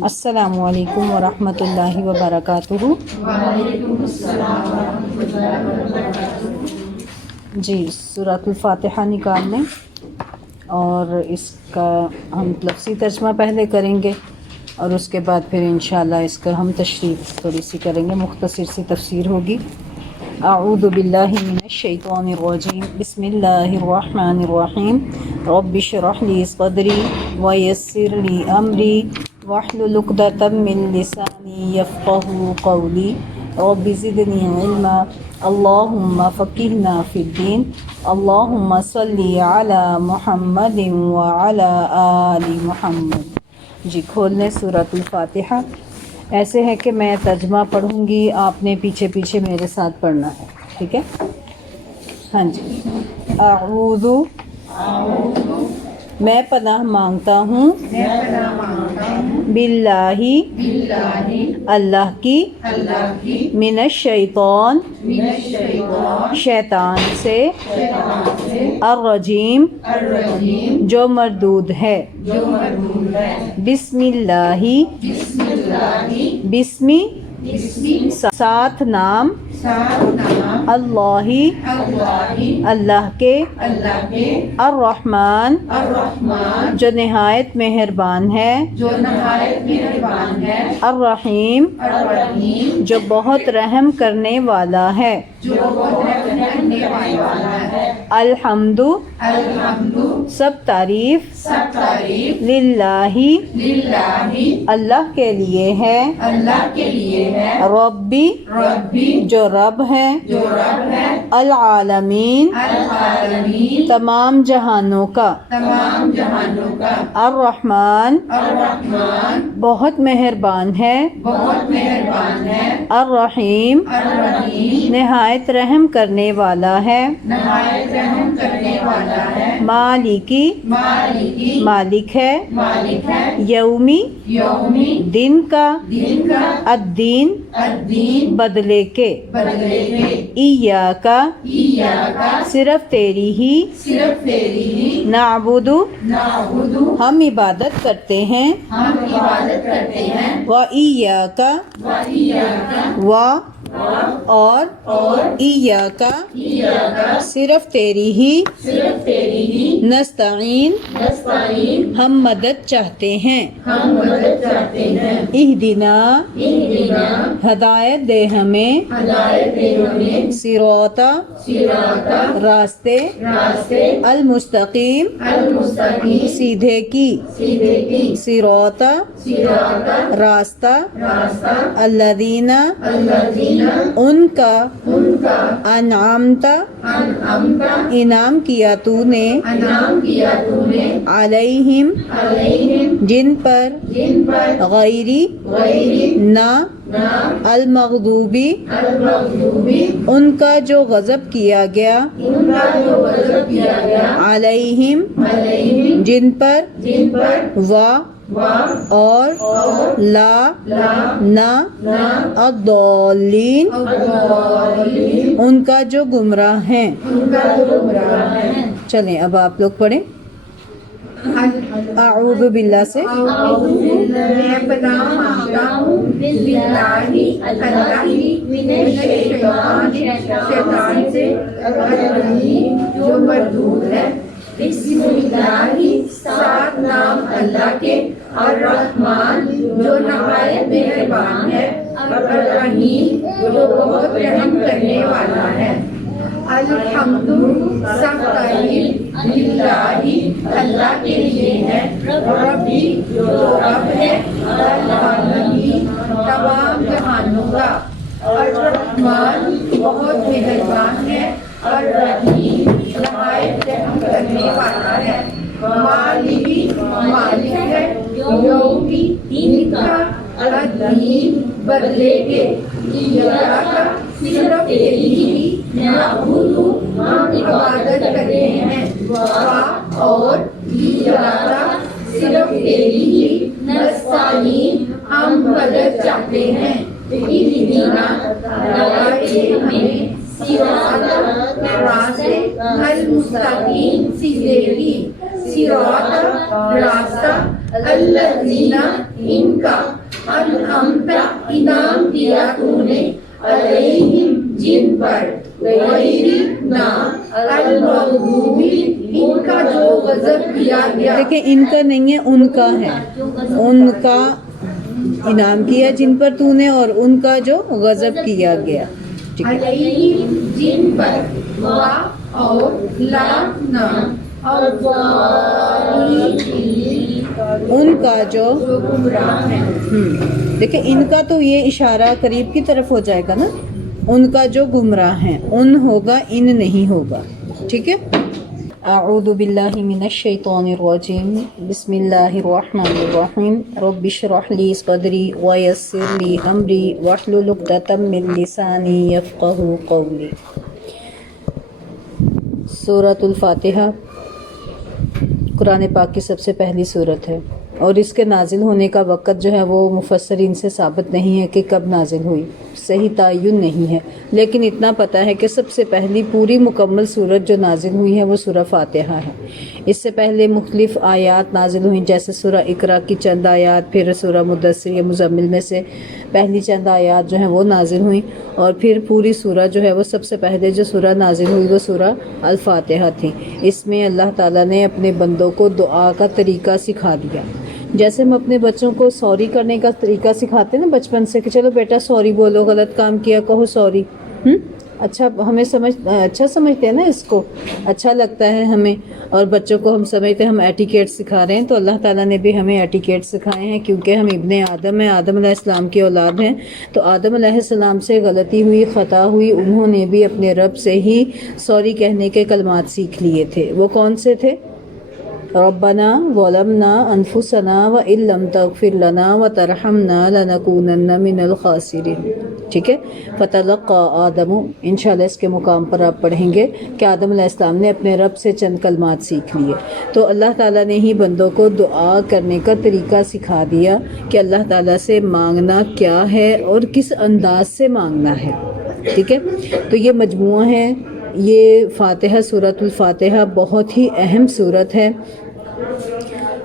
السلام علیکم ورحمۃ اللہ وبرکاتہ۔ وعلیکم السلام ورحمۃ اللہ وبرکاتہ۔ جی، سورۃ الفاتحہ نکال لیں اور اس کا ہم لفظی ترجمہ پہلے کریں گے اور اس کے بعد پھر انشاءاللہ اس کا ہم تشریح تھوڑی سی کریں گے، مختصر سی تفسیر ہوگی۔ اعوذ باللہ من الشیطان الرجیم، بسم اللہ الرحمن الرحیم۔ رب اشرح لی صدری ویسر لی امری واحلل عقدۃ من لسانی یفقہوا قولی رب زدنی علما اللہم فقہنا فی الدین اللہم صلی علی محمد وعلی آل محمد۔ جی، کھول لیں سورۃ الفاتحہ۔ ایسے ہے کہ میں ترجمہ پڑھوں گی، آپ نے پیچھے پیچھے میرے ساتھ پڑھنا ہے، ٹھیک ہے؟ ہاں جی۔ اعوذ، میں پناہ مانگتا ہوں، باللہ، اللہ کی، من الشیطان، شیطان سے، الرجیم، جو مردود ہے، بسم اللہ، بسمی، ساتھ نام، اللہ، اللہ کے، الرحمن، جو نہایت مہربان ہے، الرحیم، جو بہت رحم کرنے والا ہے، الحمد، سب تعریف، للہ، اللہ کے لیے ہے، ربی، جو رب ہے، العالمین، تمام جہانوں کا، الرحمن، بہت مہربان ہے، الرحیم، نہایت رحم کرنے والا ہے، مالکی، مالک ہے، یومی، دن کا، الدین، بدلے کے، ایاک، صرف تیری ہی، نعبد، ہم عبادت کرتے ہیں، وَإِيَّاكَ، اور ایاک، صرف تیری ہی، نستعین، ہم مدد چاہتے ہیں، اہدنا، ہدایت دے ہمیں، صراط، راستے، المستقیم، سیدھے کی، صراط، راستہ، الذین، ان کا، انعمت، انعام کیا تو نے، علیہم، جن پر، غیری، نہ، المغضوبی، ان کا جو غضب کیا گیا، علیہم، جن پر، اور، لا، نہ، الضالین، ان کا جو گمراہ ہیں۔ چلیں اب آپ لوگ پڑھیں۔ اعوذ باللہ سے، میں پناہ مانگتا ہوں باللہ، اللہ کی، من الشیطان، شیطان سے، الرجیم، جو مردود ہے، بسم اللہ، ساتھ نام اللہ کے، الرحمن، جو نہایت مہربان ہے، الرحیم، جو بہت رحم کرنے والا ہے، الحمد، سب تعریف، للہ، اللہ کے لیے ہے، ربی، جو رب ہے، العالمین، تمام جہانوں کا، الرحمن، بہت مہربان ہے، الرحیم، نہایت رحم کرنے والا ہے، مالکی، مالک ہے، یومی، دن کا، الدین، بدلے کے، ایاک، صرف تیری ہی، نعبد، ہم عبادت کرتے ہیں، اور ایاک، صرف تیری ہی، نستعین، ہم مدد چاہتے ہیں، اہدنا، ہدایت دے ہمیں، صراط، راستے، المستقیم، سیدھے کی، صراط، راستہ، الذین ان کا انعمت انعام دیا تو نے علیہم جن پر غیر نہ المغضوب ان کا جو غضب کیا گیا. دیکھیں ان کا نہیں ہے ان کا ہے، ان کا انعام کیا جن پر تو نے اور ان کا جو غضب کیا گیا. ٹھیک ہے، علیہم جن پر وا اور لام نہ اور ان کا جو گمراہ ہیں. دیکھیں ان کا تو یہ اشارہ قریب کی طرف ہو جائے گا نا، ان کا جو گمراہ ہیں، ان ہوگا ان نہیں ہوگا. ٹھیک ہے. اعوذ باللہ من الشیطان الرجیم، بسم اللہ الرحمن الرحیم. رب اشرح لی صدری ویسر لی امری واحلل عقدۃ من لسانی یفقہوا قولی. سورۃ الفاتحہ قرآن پاک کی سب سے پہلی سورت ہے، اور اس کے نازل ہونے کا وقت جو ہے وہ مفسرین سے ثابت نہیں ہے کہ کب نازل ہوئی، صحیح تعین نہیں ہے، لیکن اتنا پتہ ہے کہ سب سے پہلی پوری مکمل سورت جو نازل ہوئی ہے وہ سورہ فاتحہ ہے. اس سے پہلے مختلف آیات نازل ہوئیں، جیسے سورہ اقرا کی چند آیات، پھر سورہ مدثر یا مزمل میں سے پہلی چند آیات جو ہیں وہ نازل ہوئیں، اور پھر پوری سورہ جو ہے وہ سب سے پہلے جو سورہ نازل ہوئی وہ سورہ الفاتحہ تھی. اس میں اللہ تعالیٰ نے اپنے بندوں کو دعا کا طریقہ سکھا دیا. جیسے ہم اپنے بچوں کو سوری کرنے کا طریقہ سکھاتے ہیں نا بچپن سے، کہ چلو بیٹا سوری بولو، غلط کام کیا کہو سوری. اچھا ہمیں اچھا سمجھتے ہیں نا، اس کو اچھا لگتا ہے ہمیں، اور بچوں کو ہم سمجھتے ہیں ہم ایٹیکیٹ سکھا رہے ہیں. تو اللہ تعالیٰ نے بھی ہمیں ایٹیکیٹ سکھائے ہیں، کیونکہ ہم ابن آدم ہیں، آدم علیہ السلام کی اولاد ہیں. تو آدم علیہ السلام سے غلطی ہوئی، خطا ہوئی، انہوں نے بھی اپنے رب سے ہی سوری کہنے کے کلمات سیکھ لیے تھے. وہ کون سے تھے؟ ربنا ظلمنا انفسنا وان لم تغفر لنا وترحمنا لنکونن من الخاسرین. ٹھیک ہے. فتلقى آدم، انشاءاللہ اس کے مقام پر آپ پڑھیں گے کہ آدم علیہ السلام نے اپنے رب سے چند کلمات سیکھ لیے. تو اللہ تعالیٰ نے ہی بندوں کو دعا کرنے کا طریقہ سکھا دیا کہ اللہ تعالیٰ سے مانگنا کیا ہے اور کس انداز سے مانگنا ہے. ٹھیک ہے. تو یہ مجموعہ ہے، یہ فاتحہ، سورۃ الفاتحہ بہت ہی اہم سورت ہے.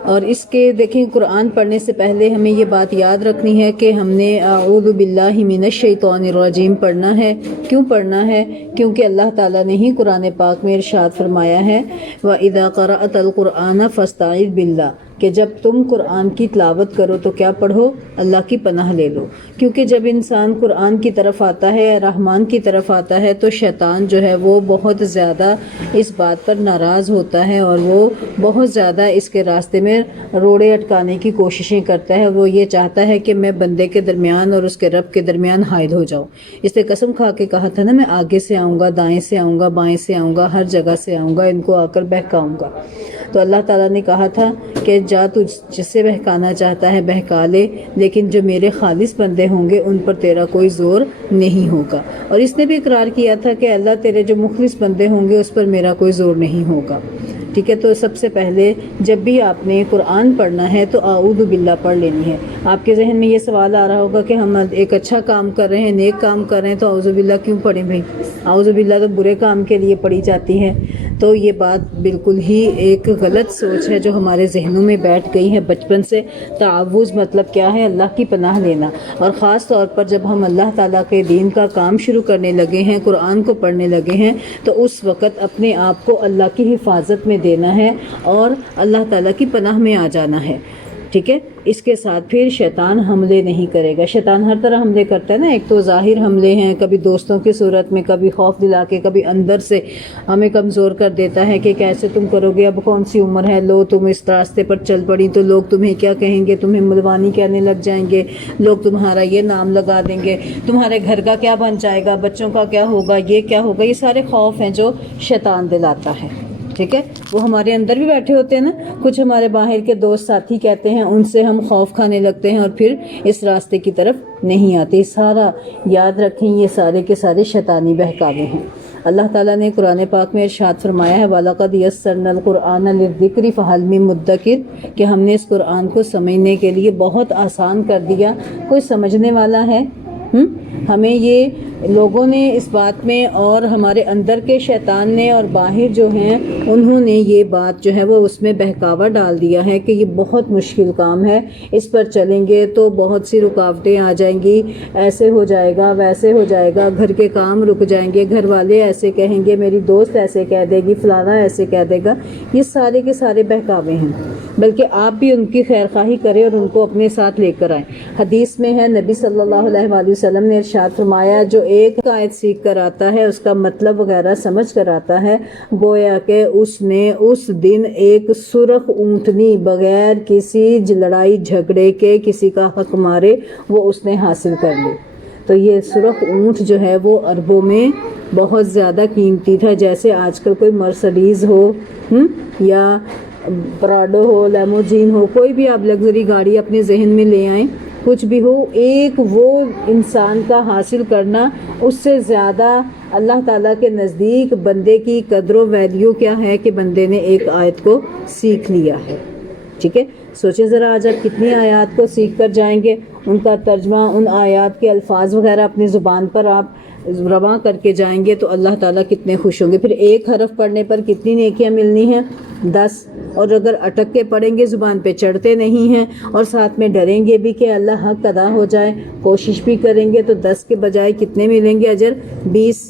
اور اس کے دیکھیں قرآن پڑھنے سے پہلے ہمیں یہ بات یاد رکھنی ہے کہ ہم نے اعوذ باللہ من الشیطان الرجیم پڑھنا ہے. کیوں پڑھنا ہے؟ کیونکہ اللہ تعالیٰ نے ہی قرآن پاک میں ارشاد فرمایا ہے وَإِذَا قَرَأْتَ الْقُرْآنَ فَاسْتَعِذْ بِاللَّهِ، کہ جب تم قرآن کی تلاوت کرو تو کیا پڑھو؟ اللہ کی پناہ لے لو. کیونکہ جب انسان قرآن کی طرف آتا ہے، رحمان کی طرف آتا ہے، تو شیطان جو ہے وہ بہت زیادہ اس بات پر ناراض ہوتا ہے، اور وہ بہت زیادہ اس کے راستے میں روڑے اٹکانے کی کوششیں کرتا ہے. وہ یہ چاہتا ہے کہ میں بندے کے درمیان اور اس کے رب کے درمیان حائل ہو جاؤں. اس نے قسم کھا کے کہا تھا نا، میں آگے سے آؤں گا، دائیں سے آؤں گا، بائیں سے آؤں گا، ہر جگہ سے آؤں گا، ان کو آ کر بہکاؤں گا. تو اللہ تعالیٰ نے کہا تھا کہ جا تو جس سے بہکانا چاہتا ہے بہکا لے، لیکن جو میرے خالص بندے ہوں گے ان پر تیرا کوئی زور نہیں ہوگا. اور اس نے بھی اقرار کیا تھا کہ اللہ تیرے جو مخلص بندے ہوں گے اس پر میرا کوئی زور نہیں ہوگا. ٹھیک ہے. تو سب سے پہلے جب بھی آپ نے قرآن پڑھنا ہے تو اعوذ باللہ پڑھ لینی ہے. آپ کے ذہن میں یہ سوال آ رہا ہوگا کہ ہم ایک اچھا کام کر رہے ہیں، نیک کام کر رہے ہیں، تو اعوذ باللہ کیوں پڑھیں بھائی؟ اعوذ باللہ تو برے کام کے لیے پڑھی جاتی ہے. تو یہ بات بالکل ہی ایک غلط سوچ ہے جو ہمارے ذہنوں میں بیٹھ گئی ہے بچپن سے. تعوذ مطلب کیا ہے؟ اللہ کی پناہ لینا. اور خاص طور پر جب ہم اللہ تعالیٰ کے دین کا کام شروع کرنے لگے ہیں، قرآن کو پڑھنے لگے ہیں، تو اس وقت اپنے آپ کو اللہ کی حفاظت میں دینا ہے اور اللہ تعالیٰ کی پناہ میں آ جانا ہے. ٹھیک ہے. اس کے ساتھ پھر شیطان حملے نہیں کرے گا. شیطان ہر طرح حملے کرتا ہے نا. ایک تو ظاہر حملے ہیں، کبھی دوستوں کی صورت میں، کبھی خوف دلا کے، کبھی اندر سے ہمیں کمزور کر دیتا ہے کہ کیسے تم کرو گے، اب کون سی عمر ہے، لو تم اس راستے پر چل پڑی تو لوگ تمہیں کیا کہیں گے، تمہیں ملوانی کہنے لگ جائیں گے، لوگ تمہارا یہ نام لگا دیں گے، تمہارے گھر کا کیا بن جائے گا، بچوں کا کیا ہوگا، یہ کیا ہوگا. یہ سارے خوف ہیں جو شیطان دلاتا ہے. ٹھیک ہے. وہ ہمارے اندر بھی بیٹھے ہوتے ہیں نا، کچھ ہمارے باہر کے دوست ساتھی کہتے ہیں، ان سے ہم خوف کھانے لگتے ہیں اور پھر اس راستے کی طرف نہیں آتے. سارا یاد رکھیں، یہ سارے کے سارے شیطانی بہکاوے ہیں. اللہ تعالیٰ نے قرآن پاک میں ارشاد فرمایا ہے وَلَقَدْ يَسَّرْنَا الْقُرْآنَ لِلذِّكْرِ فَهَلْ مِن مُدَّكِرٍ، کہ ہم نے اس قرآن کو سمجھنے کے لیے بہت آسان کر دیا. کوئی سمجھنے والا ہے؟ ہمیں یہ لوگوں نے اس بات میں، اور ہمارے اندر کے شیطان نے اور باہر جو ہیں انہوں نے یہ بات جو ہے وہ اس میں بہکاوا ڈال دیا ہے کہ یہ بہت مشکل کام ہے، اس پر چلیں گے تو بہت سی رکاوٹیں آ جائیں گی، ایسے ہو جائے گا، ویسے ہو جائے گا، گھر کے کام رک جائیں گے، گھر والے ایسے کہیں گے، میری دوست ایسے کہہ دے گی، فلانا ایسے کہہ دے گا۔ یہ سارے کے سارے بہکاوے ہیں، بلکہ آپ بھی ان کی خیر خواہی کریں اور ان کو اپنے ساتھ لے کر آئیں۔ حدیث میں ہے، نبی صلی اللہ علیہ وآلہ وسلم نے ارشاد فرمایا، جو ایک آیت سیکھ کر آتا ہے، اس کا مطلب وغیرہ سمجھ کر آتا ہے، گویا کہ اس نے اس دن ایک سرخ اونٹنی بغیر کسی لڑائی جھگڑے کے، کسی کا حق مارے، وہ اس نے حاصل کر لی۔ تو یہ سرخ اونٹ جو ہے وہ عربوں میں بہت زیادہ قیمتی تھا، جیسے آج کل کوئی مرسڈیز ہو یا پراڈو ہو، لیموجین ہو، کوئی بھی آپ لگژری گاڑی اپنے ذہن میں لے آئیں، کچھ بھی ہو، ایک وہ انسان کا حاصل کرنا، اس سے زیادہ اللہ تعالیٰ کے نزدیک بندے کی قدر و ویلیو کیا ہے کہ بندے نے ایک آیت کو سیکھ لیا ہے۔ ٹھیک ہے، سوچیں ذرا، آج آپ کتنی آیات کو سیکھ کر جائیں گے، ان کا ترجمہ، ان آیات کے الفاظ وغیرہ اپنی زبان پر آپ رواں کر کے جائیں گے تو اللہ تعالیٰ کتنے خوش ہوں گے۔ پھر ایک حرف پڑھنے پر کتنی نیکیاں ملنی ہیں؟ 10۔ اور اگر اٹک کے پڑھیں گے، زبان پہ چڑھتے نہیں ہیں، اور ساتھ میں ڈریں گے بھی کہ اللہ حق ادا ہو جائے، کوشش بھی کریں گے، تو 10 کے بجائے کتنے ملیں گے اجر؟ 20۔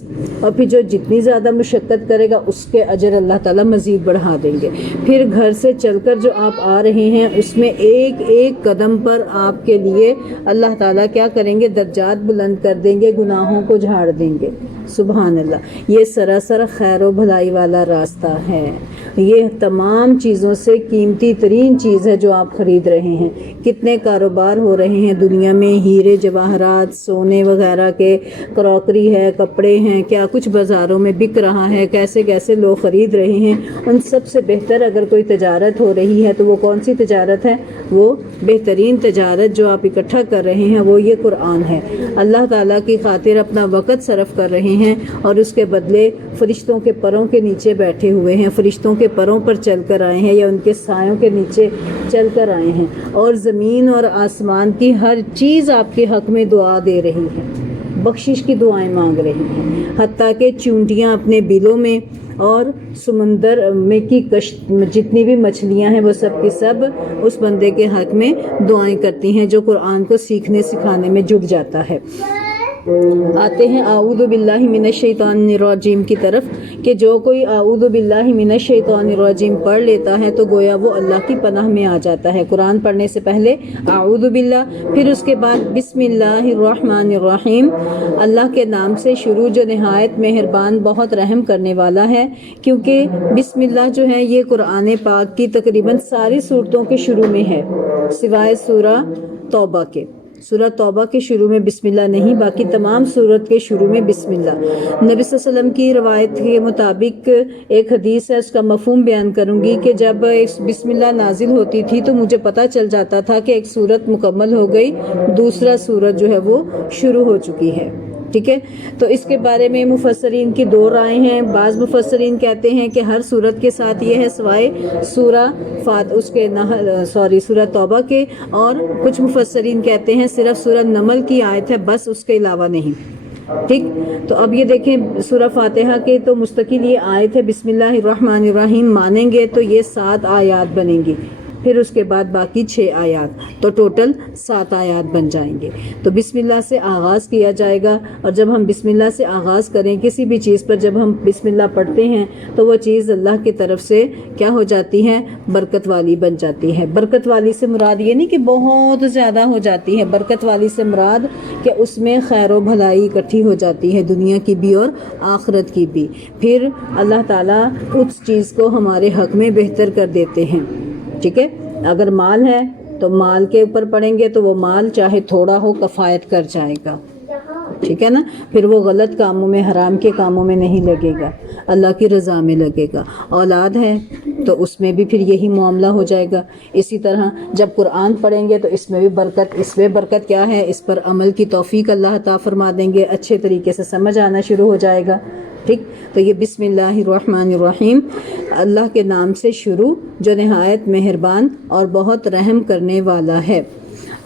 اور پھر جو جتنی زیادہ مشقت کرے گا اس کے اجر اللہ تعالیٰ مزید بڑھا دیں گے۔ پھر گھر سے چل کر جو آپ آ رہے ہیں، اس میں ایک ایک قدم پر آپ کے لیے اللہ تعالیٰ کیا کریں گے؟ درجات بلند کر دیں گے، گناہوں کو جھاڑ دیں گے۔ سبحان اللہ، یہ سراسر خیر و بھلائی والا راستہ ہے۔ یہ تمام چیزوں سے قیمتی ترین چیز ہے جو آپ خرید رہے ہیں۔ کتنے کاروبار ہو رہے ہیں دنیا میں، ہیرے جواہرات، سونے وغیرہ کے، کراکری ہے، کپڑے ہیں، کیا کچھ بازاروں میں بک رہا ہے، کیسے کیسے لوگ خرید رہے ہیں۔ ان سب سے بہتر اگر کوئی تجارت ہو رہی ہے تو وہ کون سی تجارت ہے؟ وہ بہترین تجارت جو آپ اکٹھا کر رہے ہیں وہ یہ قرآن ہے۔ اللہ تعالیٰ کی خاطر اپنا وقت صرف کر رہے ہیں، اور اس کے بدلے فرشتوں کے پروں کے نیچے بیٹھے ہوئے ہیں، فرشتوں کے پروں پر چل کر آئے ہیں، یا ان کے سایوں کے نیچے چل کر آئے ہیں، اور زمین اور آسمان کی ہر چیز آپ کے حق میں دعا دے رہی ہے، بخشش کی دعائیں مانگ رہی ہیں، حتیٰ کہ چونٹیاں اپنے بلوں میں، اور سمندر میں کی جتنی بھی مچھلیاں ہیں وہ سب کی سب اس بندے کے حق میں دعائیں کرتی ہیں جو قرآن کو سیکھنے سکھانے میں جٹ جاتا ہے۔ آتے ہیں اعوذ باللہ من الشیطان الرجیم کی طرف، کہ جو کوئی اعوذ باللہ من الشیطان الرجیم پڑھ لیتا ہے تو گویا وہ اللہ کی پناہ میں آ جاتا ہے۔ قرآن پڑھنے سے پہلے اعوذ باللہ، پھر اس کے بعد بسم اللہ الرحمن الرحیم، اللہ کے نام سے شروع جو نہایت مہربان بہت رحم کرنے والا ہے، کیونکہ بسم اللہ جو ہے یہ قرآن پاک کی تقریباً ساری صورتوں کے شروع میں ہے، سوائے سورہ توبہ کے۔ سورہ توبہ کے شروع میں بسم اللہ نہیں، باقی تمام سورت کے شروع میں بسم اللہ۔ نبی صلی اللہ علیہ وسلم کی روایت کے مطابق ایک حدیث ہے، اس کا مفہوم بیان کروں گی، کہ جب بسم اللہ نازل ہوتی تھی تو مجھے پتہ چل جاتا تھا کہ ایک سورت مکمل ہو گئی، دوسرا سورت جو ہے وہ شروع ہو چکی ہے۔ ٹھیک ہے، تو اس کے بارے میں مفسرین کی دو رائے ہیں۔ بعض مفسرین کہتے ہیں کہ ہر سورت کے ساتھ یہ ہے سوائے سورہ سورہ توبہ کے، اور کچھ مفسرین کہتے ہیں صرف سورہ نمل کی آیت ہے، بس اس کے علاوہ نہیں۔ ٹھیک، تو اب یہ دیکھیں سورہ فاتحہ کے تو مستقل یہ آیت ہے، بسم اللہ الرحمن الرحیم مانیں گے تو یہ 7 آیات بنیں گی، پھر اس کے بعد باقی 6 آیات، تو ٹوٹل 7 آیات بن جائیں گے۔ تو بسم اللہ سے آغاز کیا جائے گا، اور جب ہم بسم اللہ سے آغاز کریں کسی بھی چیز پر، جب ہم بسم اللہ پڑھتے ہیں تو وہ چیز اللہ کی طرف سے کیا ہو جاتی ہے؟ برکت والی بن جاتی ہے۔ برکت والی سے مراد یہ نہیں کہ بہت زیادہ ہو جاتی ہے، برکت والی سے مراد کہ اس میں خیر و بھلائی اکٹھی ہو جاتی ہے، دنیا کی بھی اور آخرت کی بھی۔ پھر اللہ تعالیٰ اس چیز کو ہمارے حق میں بہتر کر دیتے ہیں۔ ٹھیک ہے، اگر مال ہے تو مال کے اوپر پڑھیں گے تو وہ مال چاہے تھوڑا ہو کفایت کر جائے گا، ٹھیک ہے نا، پھر وہ غلط کاموں میں، حرام کے کاموں میں نہیں لگے گا، اللہ کی رضا میں لگے گا۔ اولاد ہے تو اس میں بھی پھر یہی معاملہ ہو جائے گا۔ اسی طرح جب قرآن پڑھیں گے تو اس میں بھی برکت، اس میں برکت کیا ہے؟ اس پر عمل کی توفیق اللہ عطا فرما دیں گے، اچھے طریقے سے سمجھ آنا شروع ہو جائے گا۔ ٹھیک، تو یہ بسم اللہ الرحمن الرحیم اللہ کے نام سے شروع جو نہایت مہربان اور بہت رحم کرنے والا ہے۔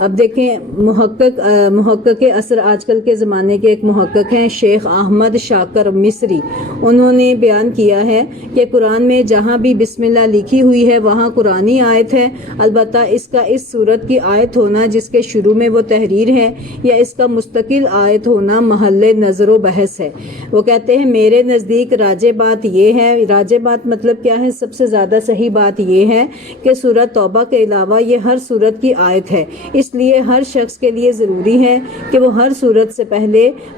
اب دیکھیں محقق عصر آج کل کے زمانے کے ایک محقق ہیں شیخ احمد شاکر مصری، انہوں نے بیان کیا ہے کہ قرآن میں جہاں بھی بسم اللہ لکھی ہوئی ہے وہاں قرآنی آیت ہے، البتہ اس کا اس صورت کی آیت ہونا جس کے شروع میں وہ تحریر ہے یا اس کا مستقل آیت ہونا محل نظر و بحث ہے۔ وہ کہتے ہیں میرے نزدیک راجح بات یہ ہے، راجح بات مطلب کیا ہے، سب سے زیادہ صحیح بات یہ ہے کہ سورۃ توبہ کے علاوہ یہ ہر سورت کی آیت ہے، اس لیے ہر شخص کے لیے ضروری ہے کہ وہ ہر سورت سے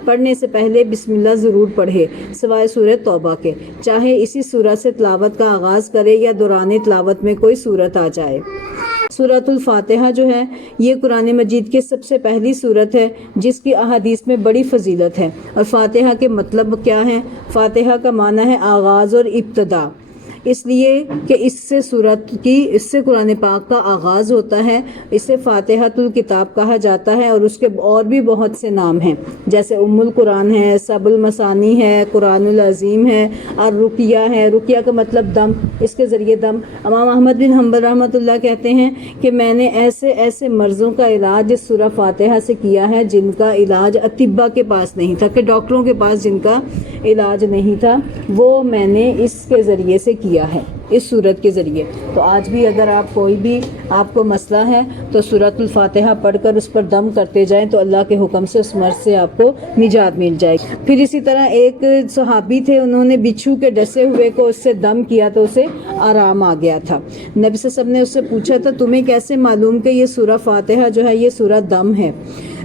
پڑھنے سے پہلے بسم اللہ ضرور پڑھے، سوائے سورۃ توبہ کے، چاہے اسی سورت سے تلاوت کا آغاز کرے یا دوران تلاوت میں کوئی سورت آ جائے۔ سورۃ الفاتحہ جو ہے یہ قرآن مجید کی سب سے پہلی سورت ہے جس کی احادیث میں بڑی فضیلت ہے۔ اور فاتحہ کے مطلب کیا ہے؟ فاتحہ کا معنی ہے آغاز اور ابتدا، اس لیے کہ اس سے قرآن پاک کا آغاز ہوتا ہے، اسے فاتحۃ الکتاب کہا جاتا ہے، اور اس کے اور بھی بہت سے نام ہیں جیسے ام القرآن ہے، سب المثانی ہے، قرآن العظیم ہے، اور رقیہ ہے، رقیہ کا مطلب دم، اس کے ذریعے دم۔ امام احمد بن حنبل رحمۃ اللہ کہتے ہیں کہ میں نے ایسے مرضوں کا علاج اس سورہ فاتحہ سے کیا ہے جن کا علاج اطباء کے پاس نہیں تھا، کہ ڈاکٹروں کے پاس جن کا علاج نہیں تھا، وہ میں نے اس کے ذریعے سے کیا ہے، اس سورت کے ذریعے۔ تو آج بھی اگر کوئی بھی آپ کو مسئلہ ہے تو سورۃ الفاتحہ پڑھ کر اس پر دم کرتے جائیں تو اللہ کے حکم سے اس مرض سے آپ کو نجات مل جائے گی۔ پھر اسی طرح ایک صحابی تھے، انہوں نے بچھو کے ڈسے ہوئے کو اس سے دم کیا تو اسے آرام آ گیا تھا۔ نبی صلی اللہ علیہ وسلم نے اس سے پوچھا تھا تمہیں کیسے معلوم کہ یہ سورہ فاتحہ جو ہے یہ سورہ دم ہے؟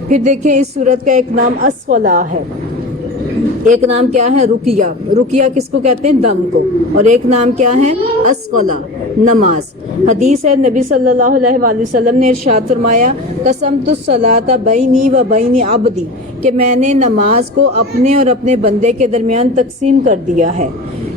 پھر دیکھیں اس سورت کا ایک نام الصلاۃ ہے، ایک نام کیا ہے؟ رقیہ۔ رقیہ کس کو کہتے ہیں؟ دم کو۔ اور ایک نام کیا ہے؟ الصلاۃ، نماز۔ حدیث ہے نبی صلی اللہ علیہ وآلہ وسلم نے ارشاد فرمایا قسمت الصلاۃ بینی و بین عبدی، کہ میں نے نماز کو اپنے اور اپنے بندے کے درمیان تقسیم کر دیا ہے۔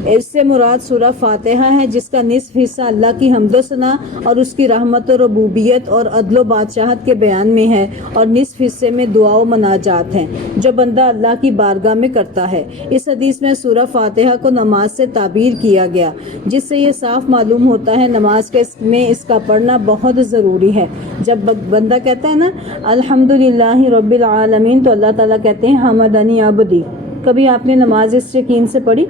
اس سے مراد سورہ فاتحہ ہے جس کا نصف حصہ اللہ کی حمد و ثنا اور اس کی رحمت و ربوبیت اور عدل و بادشاہت کے بیان میں ہے، اور نصف حصے میں دعا و مناجات ہیں جو بندہ اللہ کی بارگاہ میں کرتا ہے۔ اس حدیث میں سورہ فاتحہ کو نماز سے تعبیر کیا گیا، جس سے یہ صاف معلوم ہوتا ہے نماز میں اس کا پڑھنا بہت ضروری ہے۔ جب بندہ کہتا ہے نا الحمدللہ رب العالمین تو اللہ تعالیٰ کہتے ہیں حمدنی عبدی۔ کبھی آپ نے نماز اس یقین سے پڑھی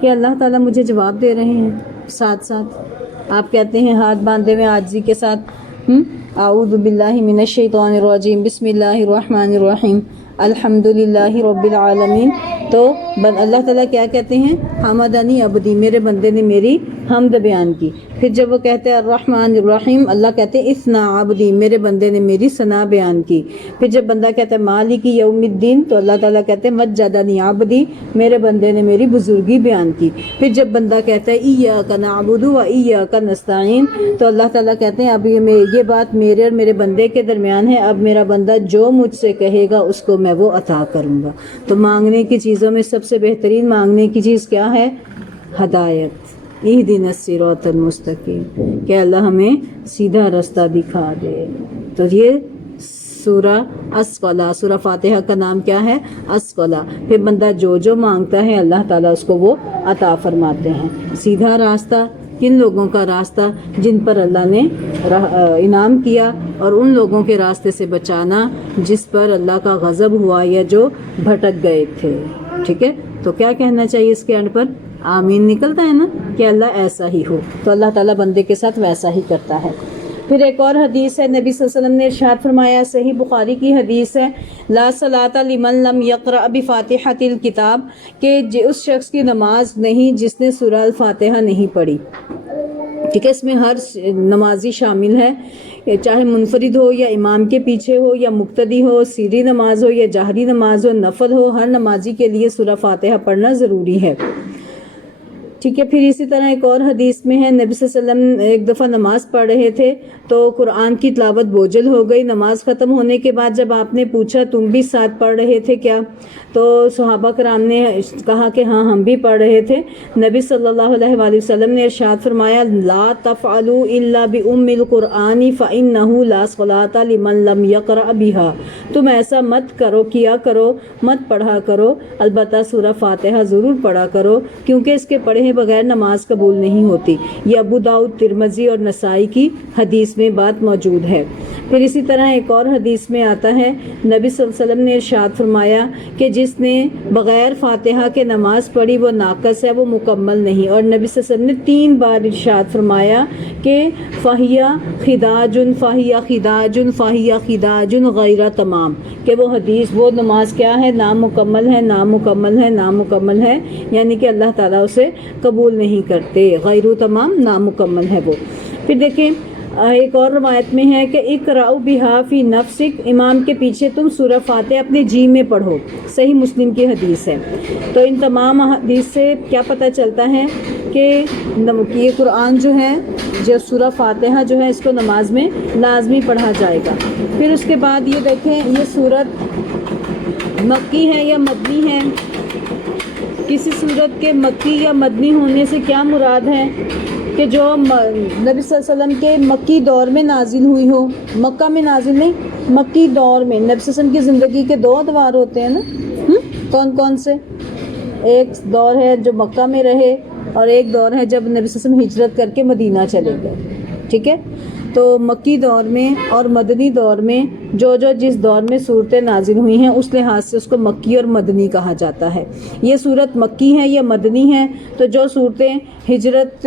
کہ اللہ تعالیٰ مجھے جواب دے رہے ہیں؟ ساتھ ساتھ آپ کہتے ہیں ہاتھ باندھے ہوئے عاجزی کے ساتھ اعوذ باللہ من الشیطان الرجیم بسم اللہ الرحمن الرحیم الحمدللہ رب العالمین، تو اللہ تعالیٰ کیا کہتے ہیں؟ حمدنی عبدی، میرے بندے نے میری حمد بیان کی۔ پھر جب وہ کہتے ہیں الرحمن الرحیم، اللہ کہتے ہیں اثنا عبدی، میرے بندے نے میری ثنا بیان کی۔ پھر جب بندہ کہتا ہے مالک یوم الدین تو اللہ تعالیٰ کہتے ہیں مجدنی عبدی، میرے بندے نے میری بزرگی بیان کی۔ پھر جب بندہ کہتا ہے ایاک نعبد و ایاک نستعین تو اللہ تعالیٰ کہتے ہیں اب یہ بات میرے اور میرے بندے کے درمیان ہے، اب میرا بندہ جو مجھ سے کہے گا اس کو میں وہ عطا کروں گا۔ تو مانگنے کی چیزوں میں سب سے بہترین مانگنے کی چیز کیا ہے؟ ہدایت، اہدنا الصراط المستقیم، کہ اللہ ہمیں سیدھا رستہ دکھا دے۔ تو یہ سورہ الصلاۃ، سورہ فاتحہ کا نام کیا ہے؟ الصلاۃ۔ پھر بندہ جو مانگتا ہے اللہ تعالیٰ اس کو وہ عطا فرماتے ہیں۔ سیدھا راستہ کن لوگوں کا راستہ؟ جن پر اللہ نے انعام کیا، اور ان لوگوں کے راستے سے بچانا جس پر اللہ کا غضب ہوا یا جو بھٹک گئے تھے۔ ٹھیک ہے، تو کیا کہنا چاہیے اس کے اینڈ پر؟ آمین نکلتا ہے نا، کہ اللہ ایسا ہی ہو، تو اللہ تعالیٰ بندے کے ساتھ ویسا ہی کرتا ہے۔ پھر ایک اور حدیث ہے، نبی صلی اللہ علیہ وسلم نے ارشاد فرمایا، صحیح بخاری کی حدیث ہے، لا صلاۃ لمن لم یقرأ بفاتحۃ الکتاب، کہ اس شخص کی نماز نہیں جس نے سورہ الفاتحہ نہیں پڑھی۔ ٹھیک ہے، اس میں ہر نمازی شامل ہے، چاہے منفرد ہو یا امام کے پیچھے ہو یا مقتدی ہو، سری نماز ہو یا جہری نماز ہو، نفل ہو، ہر نمازی کے لیے سورہ فاتحہ پڑھنا ضروری ہے۔ ٹھیک ہے، پھر اسی طرح ایک اور حدیث میں ہے، نبی صلی اللہ علیہ وسلم ایک دفعہ نماز پڑھ رہے تھے تو قرآن کی تلاوت بوجھل ہو گئی۔ نماز ختم ہونے کے بعد جب آپ نے پوچھا تم بھی ساتھ پڑھ رہے تھے کیا؟ تو صحابہ کرام نے کہا کہ ہاں ہم بھی پڑھ رہے تھے۔ نبی صلی اللہ علیہ وآلہ وسلم نے ارشاد فرمایا لا تفعلوا الا بأم القرآن فإنه لا صلاة لمن لم يقرأ بها، تم ایسا مت کرو، کیا کرو، مت پڑھا کرو، البتہ سورہ فاتحہ ضرور پڑھا کرو کیونکہ اس کے پڑھے بغیر نماز قبول نہیں ہوتی۔ یہ ابو داؤد، ترمذی اور نسائی کی حدیث میں بات موجود ہے۔ پھر اسی طرح ایک اور حدیث میں آتا ہے، نبی صلی اللہ علیہ وسلم نے ارشاد فرمایا کہ جس نے بغیر فاتحہ کے نماز پڑھی وہ ناقص ہے، وہ مکمل نہیں۔ اور نبی صلی اللہ علیہ وسلم نے 3 بار ارشاد فرمایا کہ فَهِيَ خِدَاجٌ فَهِيَ خِدَاجٌ فَهِيَ خِدَاجٌ غیر تمام، کہ وہ حدیث، وہ نماز کیا ہے؟ نامکمل ہے، نامکمل ہے، نامکمل ہے، یعنی کہ اللہ تعالیٰ اسے قبول نہیں کرتے، غیر تمام، نامکمل ہے وہ۔ پھر دیکھیں ایک اور روایت میں ہے کہ اقرأوا بہا فی نفسک، امام کے پیچھے تم سورہ فاتحہ اپنے جی میں پڑھو، صحیح مسلم کی حدیث ہے۔ تو ان تمام حدیث سے کیا پتہ چلتا ہے کہ یہ قرآن جو ہے، جو سورہ فاتحہ جو ہے، اس کو نماز میں لازمی پڑھا جائے گا۔ پھر اس کے بعد یہ دیکھیں یہ صورت مکی ہے یا مدنی ہے؟ کسی صورت کے مکی یا مدنی ہونے سے کیا مراد ہے؟ کہ جو نبی صلی اللہ علیہ وسلم کے مکی دور میں نازل ہوئی ہو، مکہ میں نازل نہیں، مکی دور میں۔ نبی صلی اللہ علیہ وسلم کی زندگی کے 2 ادوار ہوتے ہیں نا، کون کون سے؟ ایک دور ہے جو مکہ میں رہے اور ایک دور ہے جب نبی صلی اللہ علیہ وسلم ہجرت کر کے مدینہ چلے گئے، ٹھیک ہے؟ تو مکی دور میں اور مدنی دور میں جو جس دور میں صورتیں نازل ہوئی ہیں اس لحاظ سے اس کو مکی اور مدنی کہا جاتا ہے۔ یہ صورت مکی ہے یا مدنی ہے؟ تو جو صورتیں ہجرت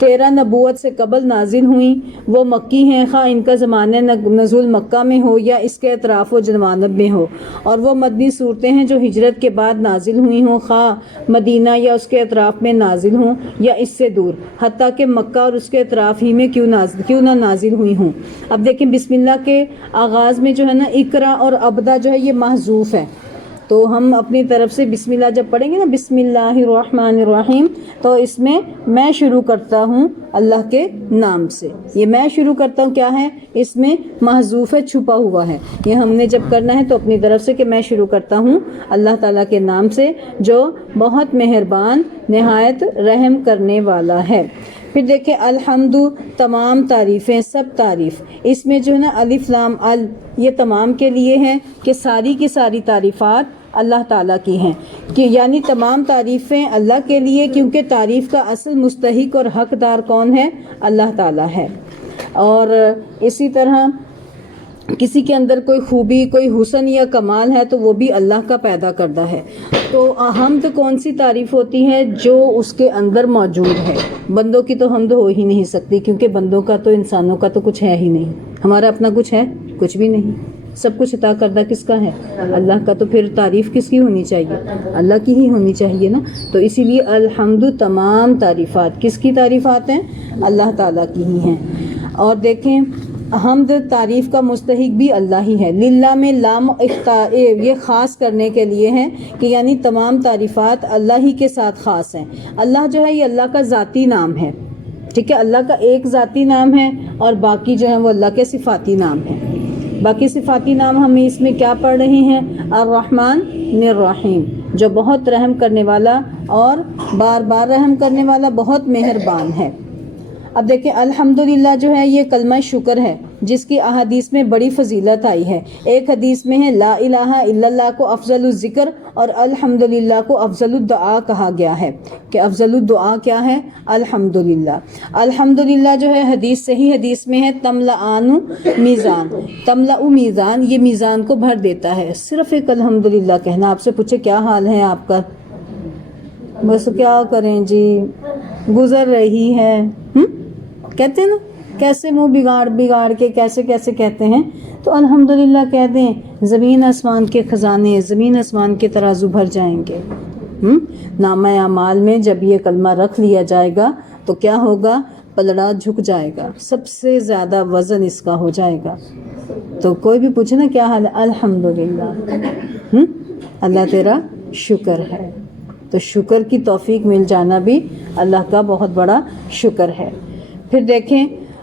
13 نبوت سے قبل نازل ہوئیں وہ مکی ہیں، خواہ ان کا زمانہ نزول مکہ میں ہو یا اس کے اطراف و جوانب میں ہو، اور وہ مدنی صورتیں ہیں جو ہجرت کے بعد نازل ہوئی ہوں، خواہ مدینہ یا اس کے اطراف میں نازل ہوں یا اس سے دور، حتیٰ کہ مکہ اور اس کے اطراف ہی میں کیوں نہ نازل ہوئی ہوں۔ اب دیکھیں بسم اللہ کے آغاز میں جو ہے نا اقرا اور ابدا جو ہے یہ محذوف ہے، تو ہم اپنی طرف سے بسم اللہ جب پڑھیں گے نا، بسم اللہ الرحمن الرحیم، تو اس میں شروع کرتا ہوں اللہ کے نام سے۔ یہ میں شروع کرتا ہوں کیا ہے؟ اس میں محذوف ہے، چھپا ہوا ہے۔ یہ ہم نے جب کرنا ہے تو اپنی طرف سے کہ میں شروع کرتا ہوں اللہ تعالیٰ کے نام سے جو بہت مہربان، نہایت رحم کرنے والا ہے۔ پھر دیکھیں الحمد، تمام تعریفیں، سب تعریف، اس میں جو ہے نا الف لام ال، یہ تمام کے لیے ہے کہ ساری کی ساری تعریفات اللہ تعالیٰ کی ہیں، کہ یعنی تمام تعریفیں اللہ کے لیے، کیونکہ تعریف کا اصل مستحق اور حقدار کون ہے؟ اللہ تعالیٰ ہے۔ اور اسی طرح کسی کے اندر کوئی خوبی، کوئی حسن یا کمال ہے تو وہ بھی اللہ کا پیدا کردہ ہے۔ تو حمد کون سی تعریف ہوتی ہے؟ جو اس کے اندر موجود ہے۔ بندوں کی تو حمد ہو ہی نہیں سکتی، کیونکہ بندوں کا تو، انسانوں کا تو کچھ ہے ہی نہیں، ہمارا اپنا کچھ ہے؟ کچھ بھی نہیں۔ سب کچھ عطا کردہ کس کا ہے؟ اللہ کا۔ تو پھر تعریف کس کی ہونی چاہیے؟ اللہ کی ہی ہونی چاہیے نا۔ تو اسی لیے الحمد، تمام تعریفات کس کی تعریفات ہیں؟ اللہ تعالیٰ کی ہی ہیں۔ اور دیکھیں حمد تعریف کا مستحق بھی اللہ ہی ہے۔ للہ میں لام یہ خاص کرنے کے لیے ہے کہ یعنی تمام تعریفات اللہ ہی کے ساتھ خاص ہیں۔ اللہ جو ہے یہ اللہ کا ذاتی نام ہے، ٹھیک ہے؟ اللہ کا ایک ذاتی نام ہے اور باقی جو ہے وہ اللہ کے صفاتی نام ہیں۔ باقی صفاتی نام ہم اس میں کیا پڑھ رہے ہیں؟ الرحمن الرحیم، جو بہت رحم کرنے والا اور بار بار رحم کرنے والا، بہت مہربان ہے۔ اب دیکھیں الحمدللہ جو ہے یہ کلمہ شکر ہے جس کی احادیث میں بڑی فضیلت آئی ہے۔ ایک حدیث میں ہے لا الہ الا اللہ کو افضل الذکر اور الحمدللہ کو افضل الدعا کہا گیا ہے، کہ افضل الدعا کیا ہے؟ الحمدللہ۔ الحمدللہ جو ہے حدیث، صحیح حدیث میں ہے تملأان میزان، تملأ میزان، یہ میزان کو بھر دیتا ہے۔ صرف ایک الحمدللہ کہنا۔ آپ سے پوچھے کیا حال ہے آپ کا؟ بس کیا کریں جی، گزر رہی ہے، کہتے ہیں نا، کیسے منہ بگاڑ کے کیسے کہتے ہیں۔ تو الحمدللہ کہہ دیں، زمین آسمان کے خزانے، زمین آسمان کے ترازو بھر جائیں گے۔ نامہ اعمال میں جب یہ کلمہ رکھ لیا جائے گا تو کیا ہوگا؟ پلڑا جھک جائے گا، سب سے زیادہ وزن اس کا ہو جائے گا۔ تو کوئی بھی پوچھے نا کیا حال ہے؟ الحمدللہ، اللہ تیرا شکر ہے۔ تو شکر کی توفیق مل جانا بھی اللہ کا بہت بڑا شکر ہے۔ پھر دیکھیں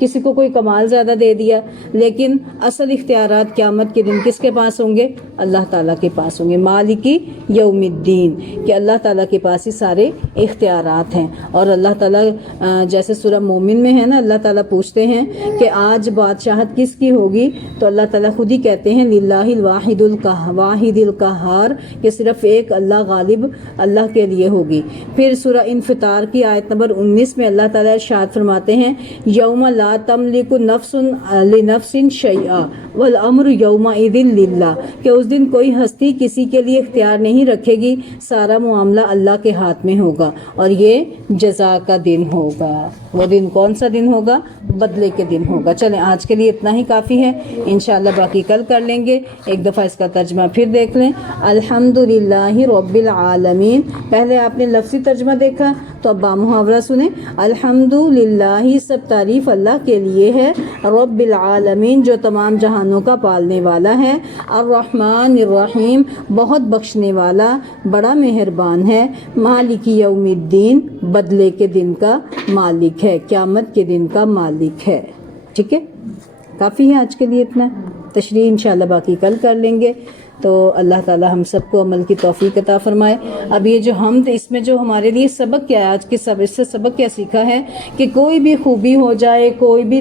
کسی کو کوئی کمال زیادہ دے دیا، لیکن اصل اختیارات قیامت کے دن کس کے پاس ہوں گے؟ اللہ تعالیٰ کے پاس ہوں گے، مالکی یوم الدین، کہ اللہ تعالیٰ کے پاس ہی سارے اختیارات ہیں۔ اور اللہ تعالیٰ جیسے سورہ مومن میں ہے نا، اللہ تعالیٰ پوچھتے ہیں کہ آج بادشاہت کس کی ہوگی، تو اللہ تعالیٰ خود ہی کہتے ہیں للہ الواحد القہار، کہ صرف ایک اللہ غالب اللہ کے لیے ہوگی۔ پھر سورہ انفطار کی آیت نمبر 19 میں اللہ تعالیٰ ارشاد فرماتے ہیں یوم لا تملک نفس لنفس شیئا والامر یومئذ للہ، کہ اس دن کوئی ہستی کسی کے لیے اختیار نہیں رکھے گی، سارا معاملہ اللہ کے ہاتھ میں ہوگا، اور یہ جزا کا دن ہوگا۔ وہ دن کون سا دن ہوگا؟ بدلے کے دن ہوگا۔ چلیں آج کے لیے اتنا ہی کافی ہے، انشاءاللہ باقی کل کر لیں گے۔ ایک دفعہ اس کا ترجمہ پھر دیکھ لیں۔ الحمدللہ رب العالمین، پہلے آپ نے لفظی ترجمہ دیکھا، تو اب بامحاورہ سنیں۔ الحمدللہ، سب تعریف اللہ کے لیے ہے، رب العالمین، جو تمام جہانوں کا پالنے والا ہے، الرحمن الرحیم، بہت بخشنے والا، بڑا مہربان ہے، مالک یوم الدین، بدلے کے دن کا مالک ہے، قیامت کے دن کا مالک ہے۔ ٹھیک ہے، کافی ہے آج کے لیے اتنا، تشریح انشاءاللہ باقی کل کر لیں گے۔ تو اللہ تعالی ہم سب کو عمل کی توفیق عطا فرمائے۔ اب یہ جو حمد، اس میں جو ہمارے لیے سبق کیا ہے آج کے اس سے سبق کیا سیکھا ہے کہ کوئی بھی خوبی ہو جائے، کوئی بھی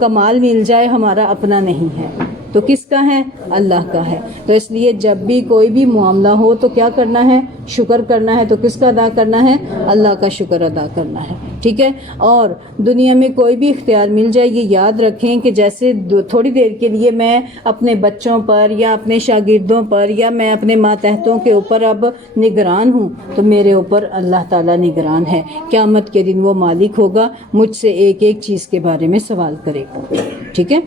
کمال مل جائے، ہمارا اپنا نہیں ہے، تو کس کا ہے؟ اللہ کا ہے۔ تو اس لیے جب بھی کوئی بھی معاملہ ہو تو کیا کرنا ہے؟ شکر کرنا ہے۔ تو کس کا ادا کرنا ہے؟ اللہ کا شکر ادا کرنا ہے۔ ٹھیک ہے، اور دنیا میں کوئی بھی اختیار مل جائے، یہ یاد رکھیں کہ جیسے تھوڑی دیر کے لیے میں اپنے بچوں پر یا اپنے شاگردوں پر یا میں اپنے ماتحتوں کے اوپر اب نگران ہوں، تو میرے اوپر اللہ تعالیٰ نگران ہے۔ قیامت کے دن وہ مالک ہوگا، مجھ سے ایک ایک چیز کے بارے میں سوال کرے گا۔ ٹھیک ہے،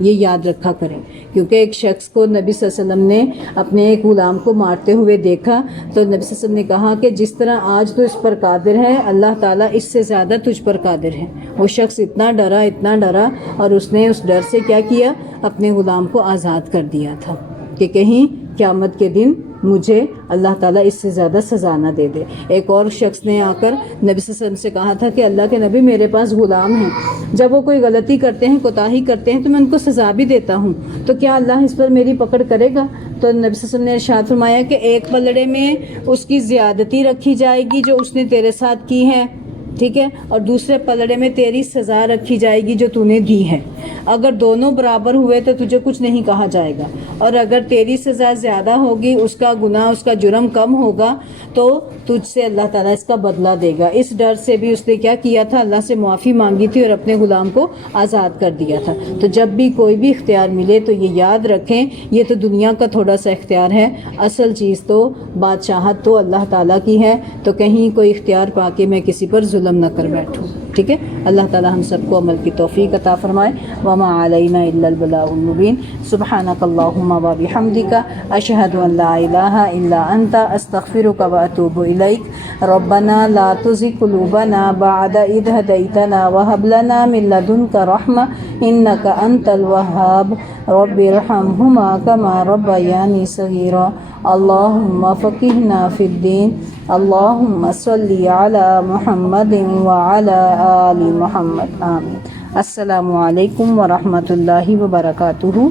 یہ یاد رکھا کریں، کیونکہ ایک شخص کو نبی صلی اللہ علیہ وسلم نے اپنے ایک غلام کو مارتے ہوئے دیکھا، تو نبی صلی اللہ علیہ وسلم نے کہا کہ جس طرح آج تو اس پر قادر ہے، اللہ تعالیٰ اس سے زیادہ تجھ پر قادر ہے۔ وہ شخص اتنا ڈرا اور اس نے اس ڈر سے کیا کیا؟ اپنے غلام کو آزاد کر دیا تھا کہ کہیں قیامت کے دن مجھے اللہ تعالیٰ اس سے زیادہ سزا نہ دے دے۔ ایک اور شخص نے آ کر نبی صلی اللہ علیہ وسلم سے کہا تھا کہ اللہ کے نبی، میرے پاس غلام ہیں، جب وہ کوئی غلطی کرتے ہیں، کوتاہی کرتے ہیں، تو میں ان کو سزا بھی دیتا ہوں، تو کیا اللہ اس پر میری پکڑ کرے گا؟ تو نبی صلی اللہ علیہ وسلم نے ارشاد فرمایا کہ ایک پلڑے میں اس کی زیادتی رکھی جائے گی جو اس نے تیرے ساتھ کی ہے، ٹھیک ہے، اور دوسرے پلڑے میں تیری سزا رکھی جائے گی جو تو نے دی ہے۔ اگر دونوں برابر ہوئے تو تجھے کچھ نہیں کہا جائے گا، اور اگر تیری سزا زیادہ ہوگی، اس کا گناہ، اس کا جرم کم ہوگا، تو تجھ سے اللہ تعالیٰ اس کا بدلہ دے گا۔ اس ڈر سے بھی اس نے کیا کیا تھا؟ اللہ سے معافی مانگی تھی اور اپنے غلام کو آزاد کر دیا تھا۔ تو جب بھی کوئی بھی اختیار ملے تو یہ یاد رکھیں، یہ تو دنیا کا تھوڑا سا اختیار ہے، اصل چیز تو بادشاہت تو اللہ تعالیٰ کی ہے، تو کہیں کوئی اختیار پا کے میں کسی پر ظلم نہ کر بیٹھوں۔ ٹھیک ہے، اللہ تعالیٰ ہم سب کو عمل کی توفیق عطا فرمائے۔ وما علینا الا البلاغ المبین۔ سبحانک اللہم و بحمدک، اشہد ان لا الہ الا انت، استغفرک و اتوب الیک۔ ربنا لا تزغ قلوبنا بعد اذ ہدیتنا وہب لنا من لدنک رحمہ انک انت الوہاب۔ رب ارحمہما کما ربیانی صغیرا۔ اللہم فقہنا فی الدین۔ اللہم صلی علی محمد وعلی آل محمد، آمین۔ السلام علیکم ورحمۃ اللہ وبرکاتہ۔